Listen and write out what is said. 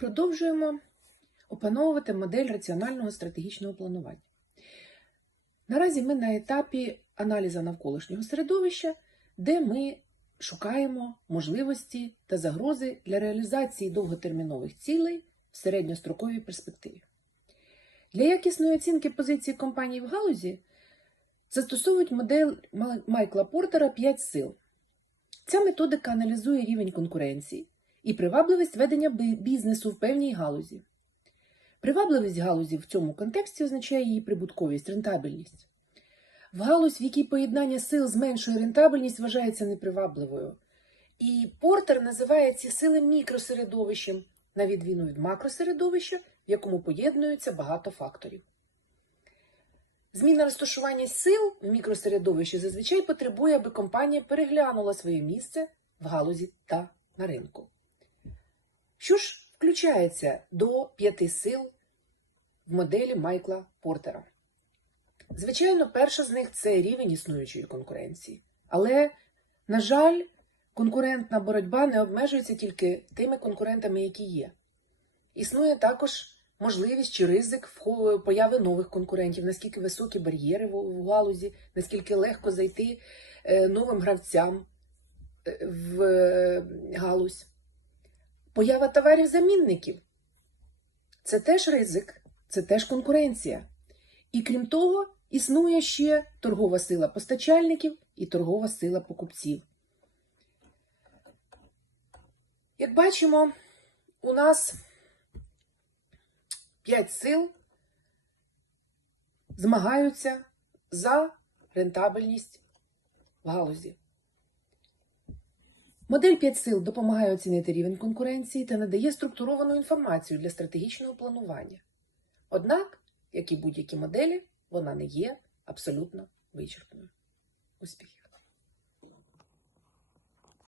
Продовжуємо опановувати модель раціонального стратегічного планування. Наразі ми на етапі аналізу навколишнього середовища, де ми шукаємо можливості та загрози для реалізації довготермінових цілей в середньостроковій перспективі. Для якісної оцінки позиції компаній в галузі застосовують модель Майкла Портера 5 сил. Ця методика аналізує рівень конкуренції і привабливість ведення бізнесу в певній галузі. Привабливість галузі в цьому контексті означає її прибутковість, рентабельність. В галузь, в якій поєднання сил зменшує рентабельність, вважається непривабливою. І Портер називає ці сили мікросередовищем, на відміну від макросередовища, в якому поєднуються багато факторів. Зміна розташування сил в мікросередовищі зазвичай потребує, аби компанія переглянула своє місце в галузі та на ринку. Що ж включається до п'яти сил в моделі Майкла Портера? Звичайно, перша з них це рівень існуючої конкуренції. Але, на жаль, конкурентна боротьба не обмежується тільки тими конкурентами, які є. Існує також можливість чи ризик появи нових конкурентів, наскільки високі бар'єри в в галузі, наскільки легко зайти е, новим гравцям е, в е, галузь. Поява товарів-замінників це теж ризик, це теж конкуренція. І крім того, існує ще торгова сила постачальників і торгова сила покупців. Як бачимо, у нас п'ять сил змагаються за рентабельність в галузі. Модель 5 сил допомагає оцінити рівень конкуренції та надає структуровану інформацію для стратегічного планування. Однак, як і будь-які моделі, вона не є абсолютно вичерпною. Успіхів!